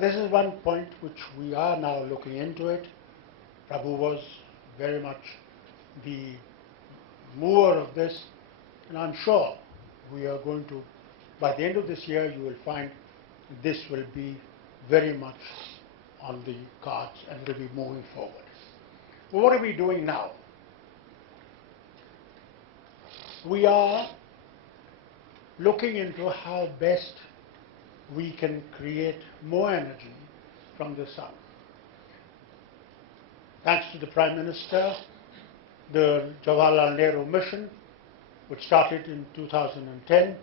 This is one point which we are now looking into it. Prabhu was very much the mover of this, and I'm sure we are going to, by the end of this year, you will find this will be very much on the cards and will be moving forward. Well, what are we doing now? We are looking into how best we can create more energy from the sun. Thanks to the Prime Minister, the Jawaharlal Nehru mission, which started in 2010,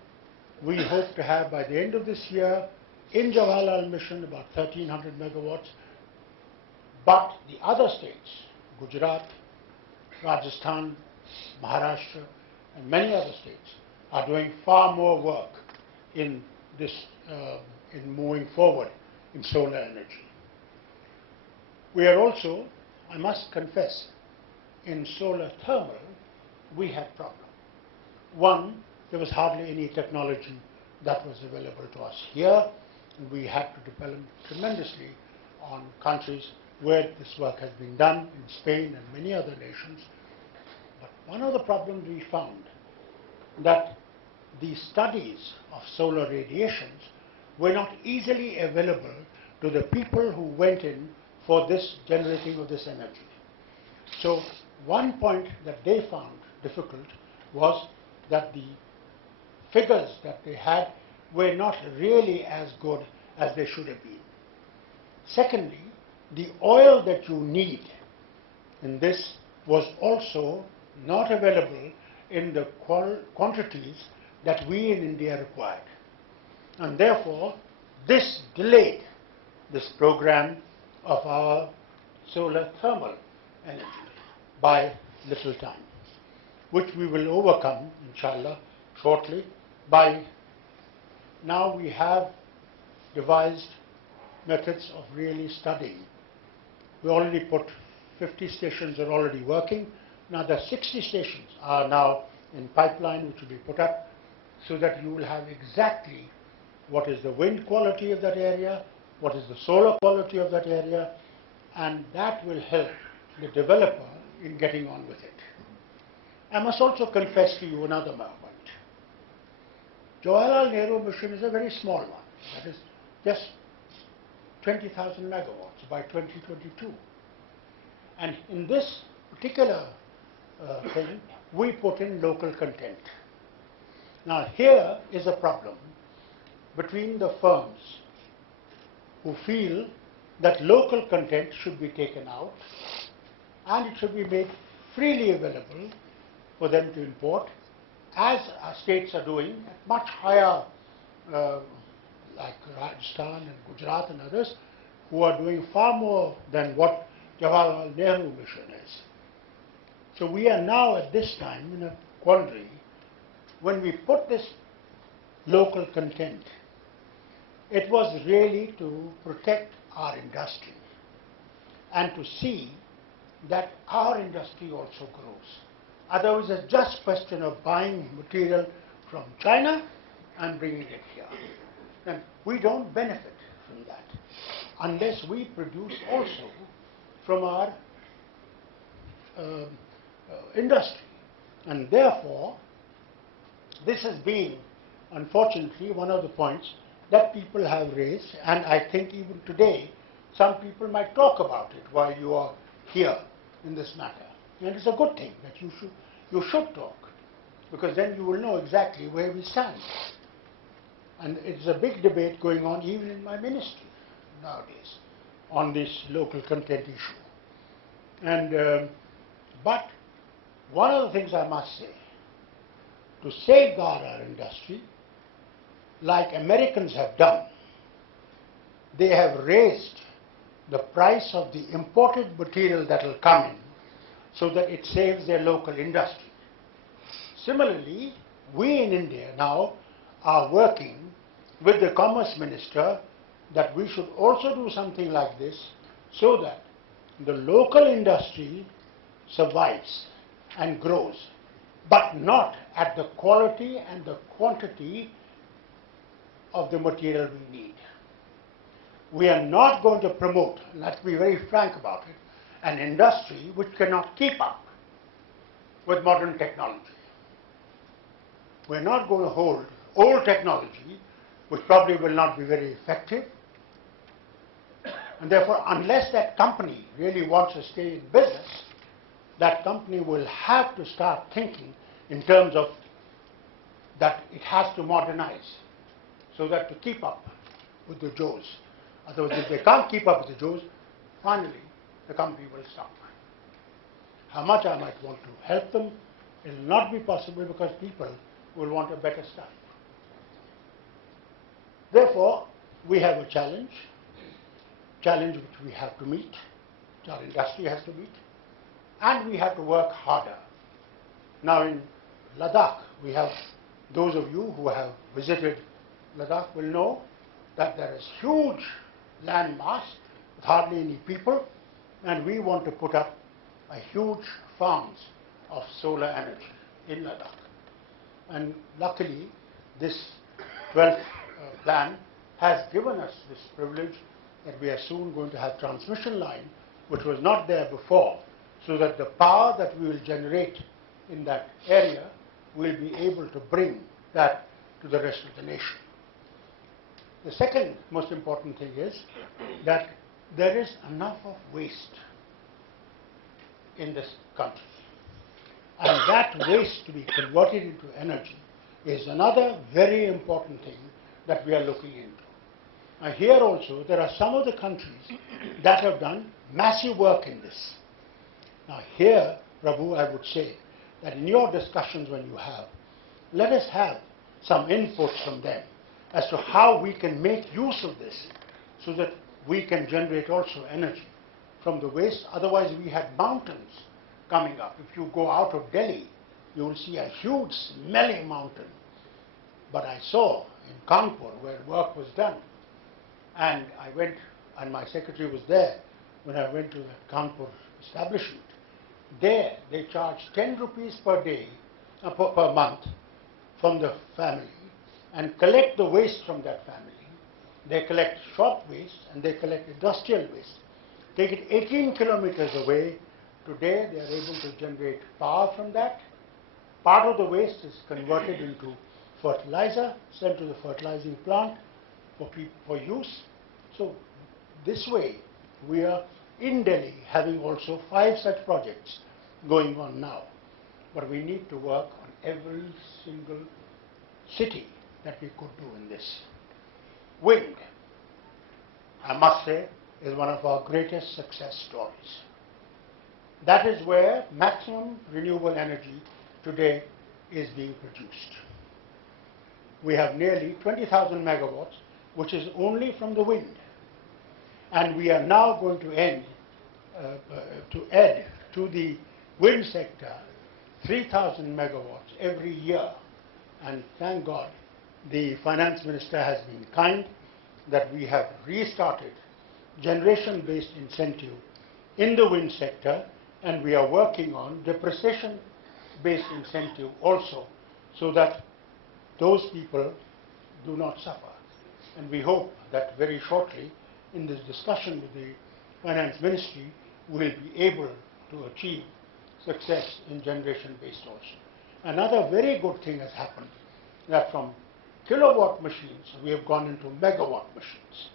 we hope to have by the end of this year in Jawaharlal mission about 1300 megawatts. But the other states, Gujarat, Rajasthan, Maharashtra, and many other states are doing far more work in this, in moving forward in solar energy. We are also, I must confess, in solar thermal, we had problems. One, there was hardly any technology that was available to us here, and we had to depend tremendously on countries where this work has been done, in Spain and many other nations. But one of the problems we found that the studies of solar radiations were not easily available to the people who went in for this generating of this energy. So one point that they found difficult was that the figures that they had were not really as good as they should have been. Secondly, the oil that you need in this was also not available in the quantities that we in India required. And therefore, this delayed this program of our solar thermal energy by little time, which we will overcome, inshallah, shortly. By now we have devised methods of really studying. We already put 50 stations are already working. Now the 60 stations are now in pipeline, which will be put up, so that you will have exactly what is the wind quality of that area, what is the solar quality of that area, and that will help the developer in getting on with it. I must also confess to you another moment. Jawaharlal Nehru mission is a very small one. That is just 20,000 megawatts by 2022. And in this particular thing, we put in local content. Now here is a problem between the firms who feel that local content should be taken out and it should be made freely available for them to import, as our states are doing at much higher, like Rajasthan and Gujarat and others, who are doing far more than what Jawaharlal Nehru mission is. So we are now at this time in a quandary. When we put this local content, it was really to protect our industry and to see that our industry also grows. Otherwise, it's just a question of buying material from China and bringing it here. And we don't benefit from that unless we produce also from our industry. And therefore, this has been, unfortunately, one of the points that people have raised, and I think even today, some people might talk about it while you are here in this matter. And it's a good thing that you should talk, because then you will know exactly where we stand. And it's a big debate going on even in my ministry nowadays on this local content issue. And but one of the things I must say, to safeguard our industry, like Americans have done, they have raised the price of the imported material that will come in so that it saves their local industry. Similarly, we in India now are working with the Commerce Minister that we should also do something like this so that the local industry survives and grows, but not at the quality and the quantity of the material we need. we are not going to promote, and let's be very frank about it, an industry which cannot keep up with modern technology. We're not going to hold old technology, which probably will not be very effective. And therefore, unless that company really wants to stay in business, that company will have to start thinking in terms of that it has to modernize so that to keep up with the Joes. Otherwise, if they can't keep up with the Joes, finally the company will stop. How much I might want to help them, it will not be possible because people will want a better stuff. Therefore, we have a challenge which we have to meet, which our industry has to meet, and we have to work harder. Now in Ladakh, we have, those of you who have visited Ladakh will know that there is huge land mass with hardly any people, and we want to put up a huge farms of solar energy in Ladakh. And luckily, this 12th plan has given us this privilege that we are soon going to have transmission line, which was not there before, so that the power that we will generate in that area will be able to bring that to the rest of the nation. The second most important thing is that there is enough of waste in this country. And that waste to be converted into energy is another very important thing that we are looking into. Now here also, there are some of the countries that have done massive work in this. Now here, Prabhu, I would say that in your discussions when you have, let us have some input from them as to how we can make use of this so that we can generate also energy from the waste. Otherwise, we had mountains coming up. If you go out of Delhi, you will see a huge smelly mountain. But I saw in Kanpur where work was done, and I went, and my secretary was there when I went to that Kanpur establishment. There, they charge 10 rupees per day, per month from the family and collect the waste from that family. They collect shop waste and they collect industrial waste. Take it 18 kilometers away. Today, they are able to generate power from that. Part of the waste is converted into fertilizer, sent to the fertilizing plant for use. So this way, we are in Delhi having also 5 such projects going on now. But we need to work on every single city that we could do in this. Wind, I must say, is one of our greatest success stories. That is where maximum renewable energy today is being produced. We have nearly 20,000 megawatts, which is only from the wind. And we are now going to add to the wind sector 3,000 megawatts every year. And thank God, the finance minister has been kind that we have restarted generation-based incentive in the wind sector, and we are working on depreciation-based incentive also, so that those people do not suffer. And we hope that very shortly, in this discussion with the finance ministry, we will be able to achieve success in generation-based also. Another very good thing has happened, that from kilowatt machines, we have gone into megawatt machines.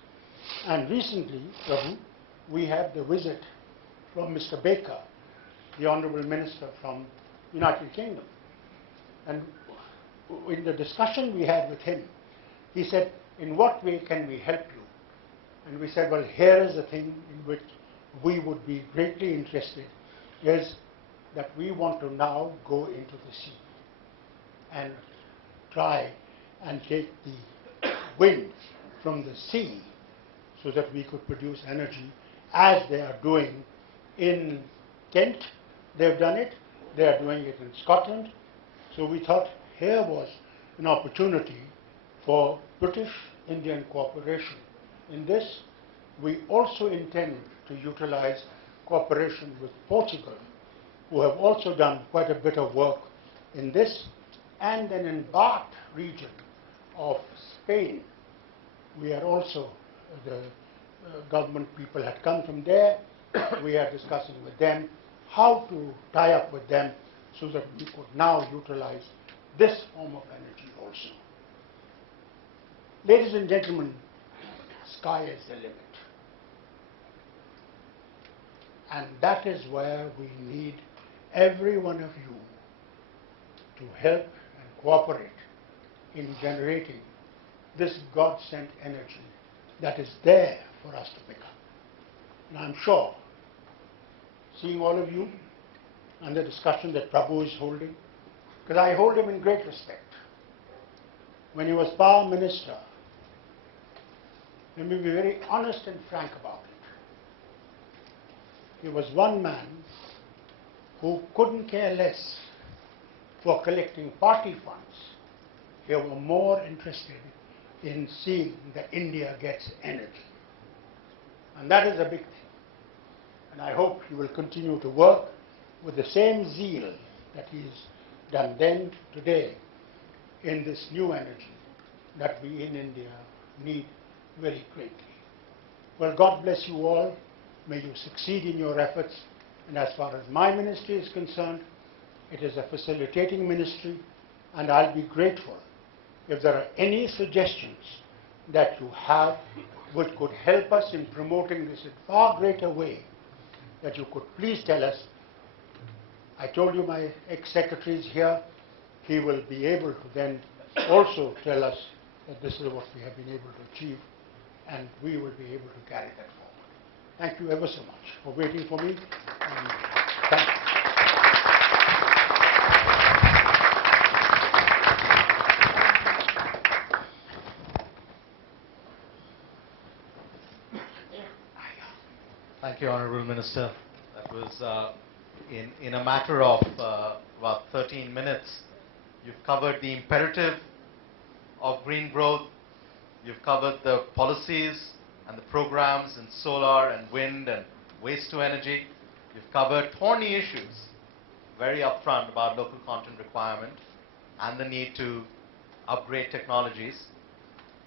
And recently, Prabhu, we had the visit from Mr. Baker, the Honorable Minister from United Kingdom. And in the discussion we had with him, he said, in what way can we help you? And we said, well, here is the thing in which we would be greatly interested, is that we want to now go into the sea and try and take the wind from the sea so that we could produce energy as they are doing in Kent. They've done it. They are doing it in Scotland. So we thought here was an opportunity for British-Indian cooperation. In this, we also intend to utilize cooperation with Portugal, who have also done quite a bit of work in this. And then in Bath region of Spain, we are also, the government people had come from there. We are discussing with them how to tie up with them so that we could now utilize this form of energy also. Ladies and gentlemen, sky is the limit. And that is where we need every one of you to help and cooperate in generating this God-sent energy that is there for us to pick up. And I'm sure, seeing all of you and the discussion that Prabhu is holding, because I hold him in great respect. When he was Power Minister, let me be very honest and frank about it. He was one man who couldn't care less for collecting party funds. They were more interested in seeing that India gets energy. And that is a big thing. And I hope he will continue to work with the same zeal that he's done then today in this new energy that we in India need very greatly. Well, God bless you all. May you succeed in your efforts. And as far as my ministry is concerned, it is a facilitating ministry, and I'll be grateful if there are any suggestions that you have which could help us in promoting this in far greater way, that you could please tell us. I told you my ex-secretary is here. He will be able to then also tell us that this is what we have been able to achieve, and we will be able to carry that forward. Thank you ever so much for waiting for me. And thank you. Thank you, Honourable Minister. That was in a matter of about 13 minutes. You've covered the imperative of green growth. You've covered the policies and the programs in solar and wind and waste to energy. You've covered thorny issues very upfront about local content requirement and the need to upgrade technologies.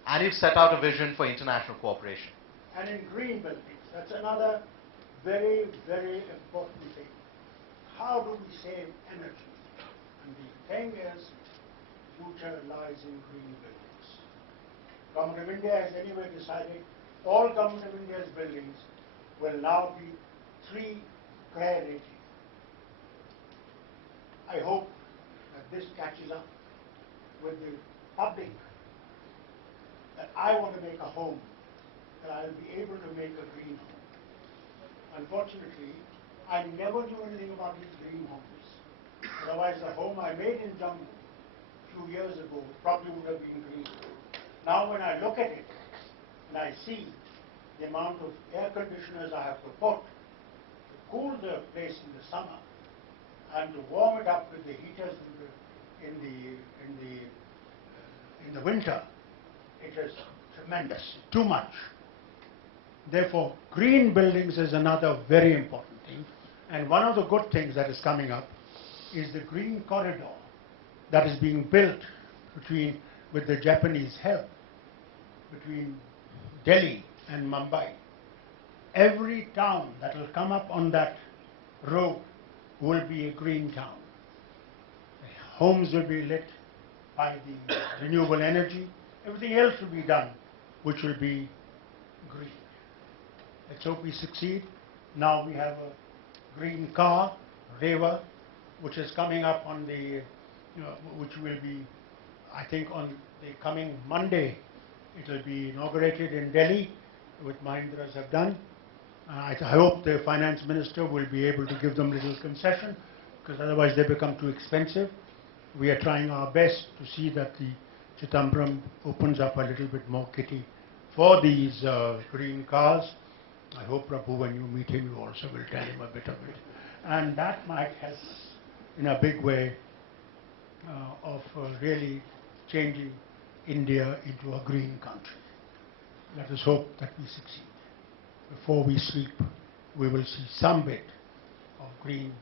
And you've set out a vision for international cooperation. And in green buildings, that's another very, very important thing. How do we save energy? And the thing is, future lies in green buildings. Government of India has anyway decided all Government of India's buildings will now be 3 CREA rated. I hope that this catches up with the public, that I want to make a home, that I will be able to make a green home. Unfortunately, I never knew anything about these green homes. Otherwise, the home I made in Jammu a few years ago probably would have been green. Now when I look at it and I see the amount of air conditioners I have to put to cool the place in the summer and to warm it up with the heaters in the winter, it is tremendous, too much. Therefore, green buildings is another very important thing. And one of the good things that is coming up is the green corridor that is being built with the Japanese help, between Delhi and Mumbai. Every town that will come up on that road will be a green town. Homes will be lit by the renewable energy. Everything else will be done, which will be green. Let's hope we succeed. Now we have a green car, Reva, which is coming up on the, which will be, I think, on the coming Monday. It will be inaugurated in Delhi, which Mahindras have done. I hope the finance minister will be able to give them little concession, because otherwise they become too expensive. We are trying our best to see that the Chitambram opens up a little bit more kitty for these green cars. I hope, Prabhu, when you meet him, you also will tell him a bit of it. And that might help us in a big way of really changing India into a green country. Let us hope that we succeed. Before we sleep, we will see some bit of green,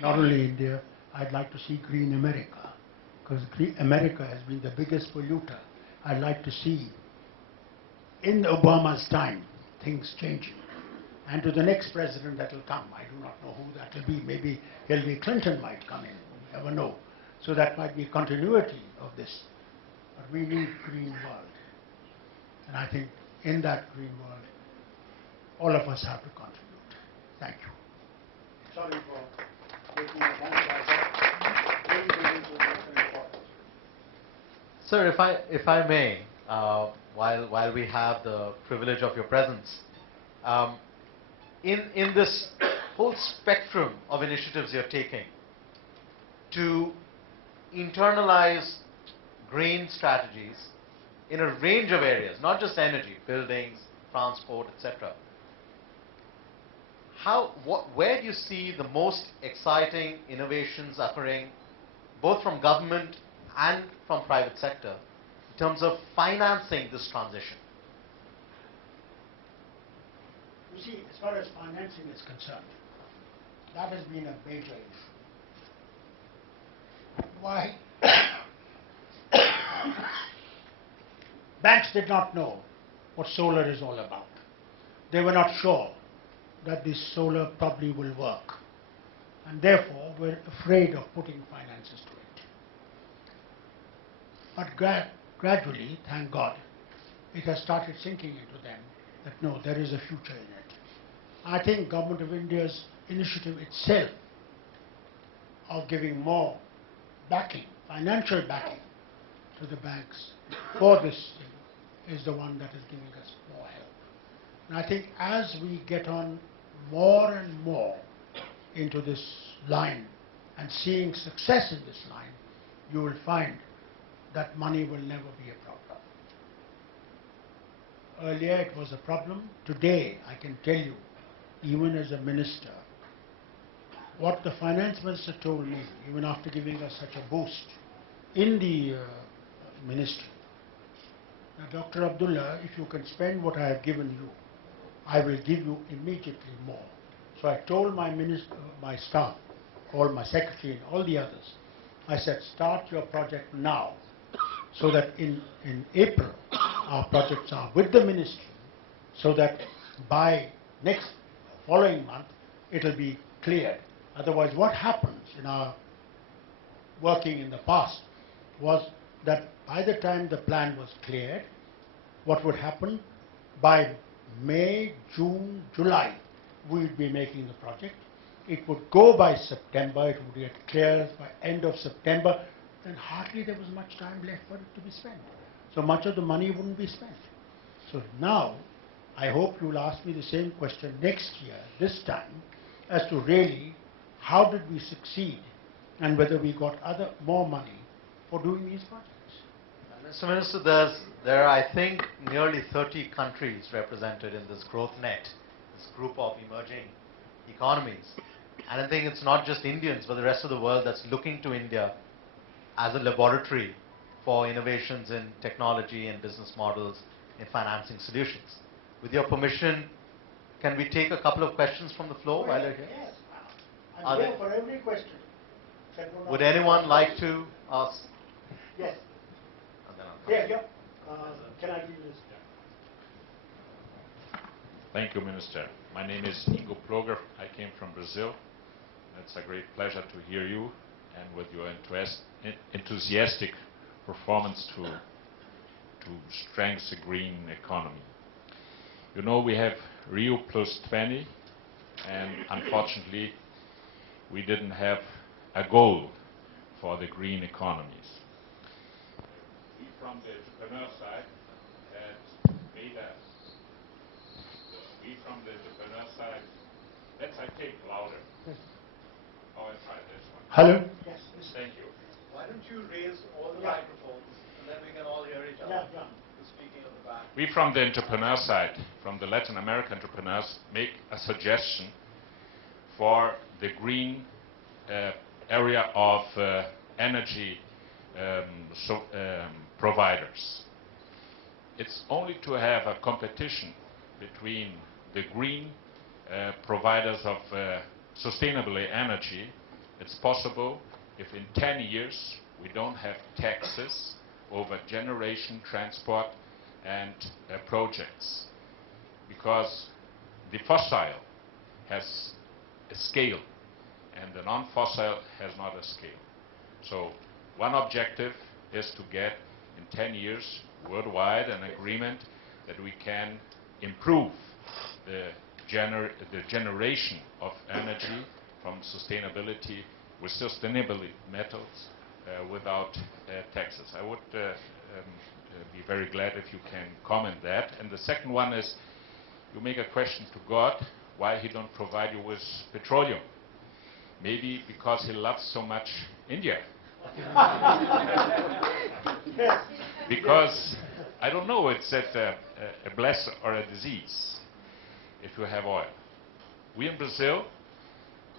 not only India. I'd like to see green America, because America has been the biggest polluter. I'd like to see, in Obama's time, things changing. And to the next president that will come, I do not know who that will be. Maybe Hillary Clinton might come in. You never know. So that might be continuity of this. But we need green world. And I think in that green world, all of us have to contribute. Thank you. Sorry for taking your time, but really getting to the important. Sir, if I may, while we have the privilege of your presence, in this whole spectrum of initiatives you're taking to internalize green strategies in a range of areas, not just energy, buildings, transport, etc. Where do you see the most exciting innovations occurring, both from government and from private sector, in terms of financing this transition? You see, as far as financing is concerned, that has been a major issue. Why? Banks did not know what solar is all about. They were not sure that this solar probably will work, and therefore were afraid of putting finances to it. But gradually, thank God, it has started sinking into them that no, there is a future in it. I think Government of India's initiative itself of giving more backing, financial backing to the banks for this is the one that is giving us more help. And I think as we get on more and more into this line and seeing success in this line, you will find that money will never be a problem. Earlier it was a problem. Today, I can tell you, even as a minister, what the finance minister told me, even after giving us such a boost in the ministry. Now, Dr. Abdullah, if you can spend what I have given you, I will give you immediately more. So I told my my staff, all my secretary and all the others, I said, start your project now, so that in April, our projects are with the ministry, so that by following month, it will be cleared. Otherwise, what happens in our working in the past was that by the time the plan was cleared, what would happen? By May, June, July, we would be making the project. It would go by September, it would get cleared by end of September, then hardly there was much time left for it to be spent. So much of the money wouldn't be spent. So now, I hope you'll ask me the same question next year, this time, as to really how did we succeed and whether we got more money for doing these projects. Mr. Minister, there are, I think, nearly 30 countries represented in this growth net, this group of emerging economies. And I think it's not just Indians, but the rest of the world that's looking to India as a laboratory for innovations in technology and business models in financing solutions. With your permission, can we take a couple of questions from the floor while you're here? Yes, I'm here for every question. Would anyone like to ask? Yes. Yeah. Can I give you this? Thank you, Minister. My name is Ingo Ploger. I came from Brazil. It's a great pleasure to hear you and with your enthusiastic performance to strengthen the green economy. You know, we have Rio +20, and unfortunately, we didn't have a goal for the green economies. We from the entrepreneur side had made let's take louder. Yes. Oh, I'll try this one. Hello? Yes. Thank you. Why don't you raise all the microphones and then we can all hear each other? Yeah. Speaking of the back. We from the entrepreneur side, from the Latin American entrepreneurs, make a suggestion for the green area of energy providers. It's only to have a competition between the green providers of sustainable energy. It's possible if in 10 years we don't have taxes over generation, transport and projects. because the fossil has a scale and the non-fossil has not a scale. So one objective is to get in 10 years worldwide an agreement that we can improve the generation of energy from sustainability with sustainable methods without taxes. I would be very glad if you can comment that. And the second one is, you make a question to God why he don't provide you with petroleum. Maybe because he loves so much India. Because, I don't know, it's a bless or a disease if you have oil. We in Brazil,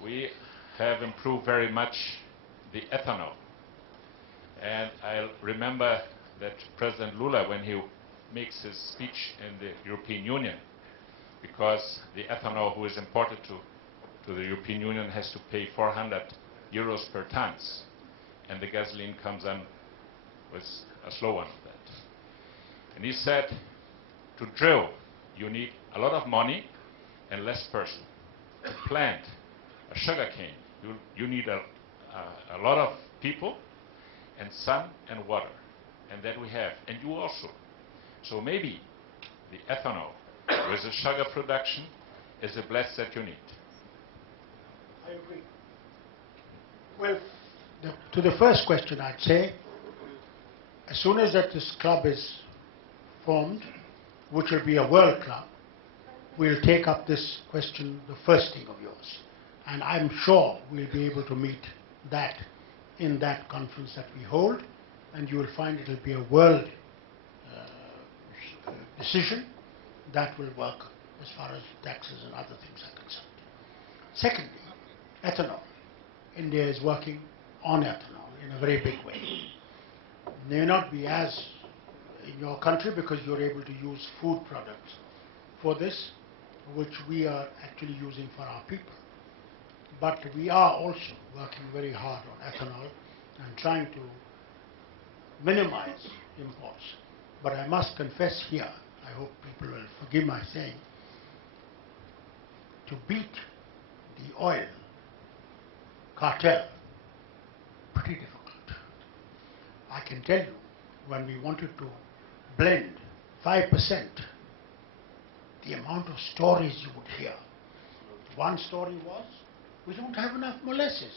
we have improved very much the ethanol. And I remember that President Lula, when he makes his speech in the European Union, because the ethanol who is imported to the European Union has to pay 400 euros per tons, and the gasoline comes in with a slow one of that. And he said, to drill, you need a lot of money and less person. To plant a sugar cane, you need a lot of people and sun and water. And that we have, and you also. So maybe the ethanol with the sugar production is a bless that you need. I agree. Well, to the first question, I'd say, as soon as that this club is formed, which will be a world club, we'll take up this question, the first thing of yours. And I'm sure we'll be able to meet that in that conference that we hold, and you will find it will be a world decision that will work as far as taxes and other things are concerned. Secondly, ethanol. India is working on ethanol in a very big way. May not be as in your country because you're able to use food products for this, which we are actually using for our people. But we are also working very hard on ethanol and trying to minimize imports. But I must confess here, I hope people will forgive my saying, to beat the oil cartel, pretty difficult. I can tell you, when we wanted to blend 5%, the amount of stories you would hear. One story was, we don't have enough molasses.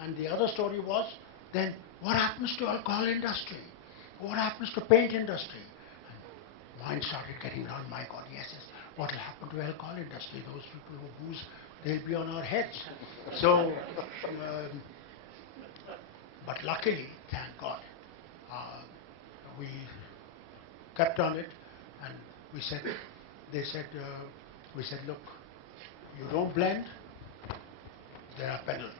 And the other story was, then what happens to alcohol industry? What happens to paint industry? And mine started getting around, my God, yes, what will happen to alcohol industry? Those people who booze, they'll be on our heads. So, but luckily, thank God, we kept on it, and we said, we said, look, you don't blend, there are penalties.